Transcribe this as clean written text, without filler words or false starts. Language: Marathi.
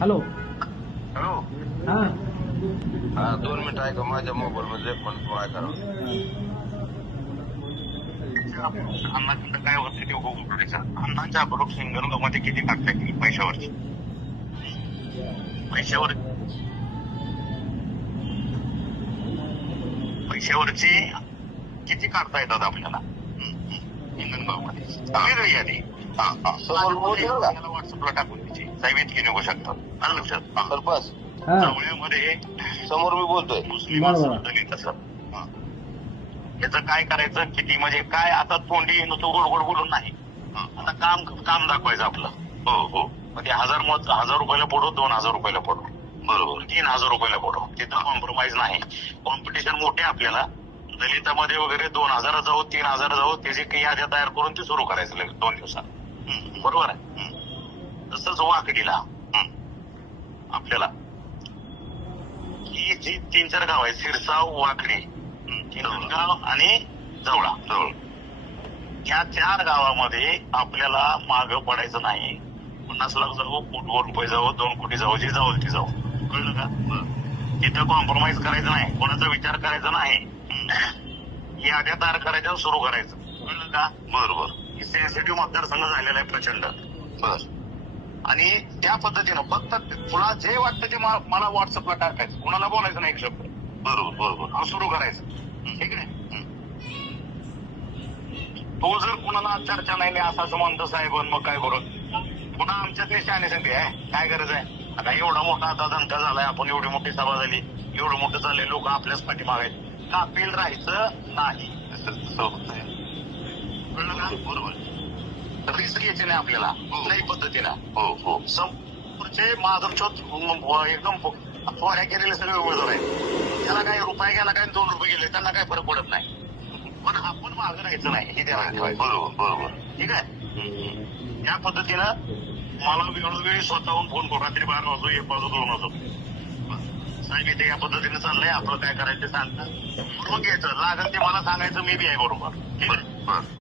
हॅलो. हॅलो. हा हा 2 मिनिटं ऐका, माझ्या मोबाईल मध्ये पण ऐका. अण्णाकडे काय होतं ते बघू करायचं. अण्णाच्या अप्रोक्स सिंगलमध्ये किती टाकता येईल पैशावरची? पैशावरची किती काढता येतात आपल्याला हिंगणगावमध्ये? सगळी यादी व्हॉट्सअपला टाकून द्यायची. साहेब इतकी निघू शकतात. आलं लक्षात? सरपंच जवळमध्ये समोर मी बोलतोय मुस्लिम असं दलित असं. याचं काय करायचं, किती म्हणजे काय? आता तोंडी नुसतं गोड गोड बोलून नाही, आता काम दाखवायचं आपलं. हो हो. म्हणजे 1000 रुपयाला पडो, 2000 रुपयाला पडो, बरोबर 3000 रुपयाला पडो, तिथं कॉम्प्रोमाइज नाही. कॉम्पिटिशन मोठे आपल्याला दलितामध्ये वगैरे 2000 जाऊ, 3000 जाऊ, त्याची काही याद्या तयार करून ते सुरू करायचं लगेच 2 दिवसात. बरोबर आहे. तसंच वाकडीला आपल्याला ही जी 3-4 गाव आहेत, सिरसाव, वाकडी, हिंगणगाव आणि जवळा, या 4 गावामध्ये आपल्याला मागं पडायचं नाही. 50 लाख जाऊ, कोटी रुपये जाऊ, 2 कोटी जाऊ, जे जाऊ ते जाऊ. कळलं का? तिथं कॉम्प्रोमाइज करायचं नाही, कोणाचा विचार करायचा नाही. याद्या तयार करायच्या, सुरू करायचं. कळलं का? बरोबर. सेन्सिटिव्ह मतदारसंघ झालेला आहे प्रचंड. बर. आणि त्या पद्धतीनं फक्त तुला जे वाटतं ते मला व्हॉट्सअपला टाकायचं, कुणाला बोलायचं नाही एक शब्द. बरोबर बरोबर. सुरू करायचं. ठीक आहे. तो जर कुणाला चर्चा नाही असं म्हणतो साहेब, मग काय करू? पुन्हा आमच्या देशाने सांगते काय गरज आहे? आता एवढा मोठा आता धंदा झालाय, आपण एवढी मोठी सभा झाली, एवढं मोठं चाललंय, लोक आपल्याच पाठीमागायचे, कापील राहायचं नाही. कळलं का? बरोबर. रिस्क घ्यायची नाही आपल्याला कुठल्याही पद्धतीनं. हो हो. समोरचे माधवचोत एकदम फवाऱ्या केलेले सगळे उमेदवार आहेत. त्याला काय रुपये गेला, काय 2 रुपये गेले, त्यांना काय फरक पडत नाही. पण आपण मागं राहायचं नाही, हे त्याला ठेवायचं. बरोबर बरोबर. ठीक आहे. त्या पद्धतीनं मला वेळोवेळी स्वतःहून फोन करू, रात्री 12 वाजो, 1 वाजो, 2 वाजो, साहेब इथे या पद्धतीने चाललंय, आपलं काय करायचं सांगता, बरोबर घ्यायचं. लागेल ते मला सांगायचं, मी बी आहे बरोबर. ठीक आहे.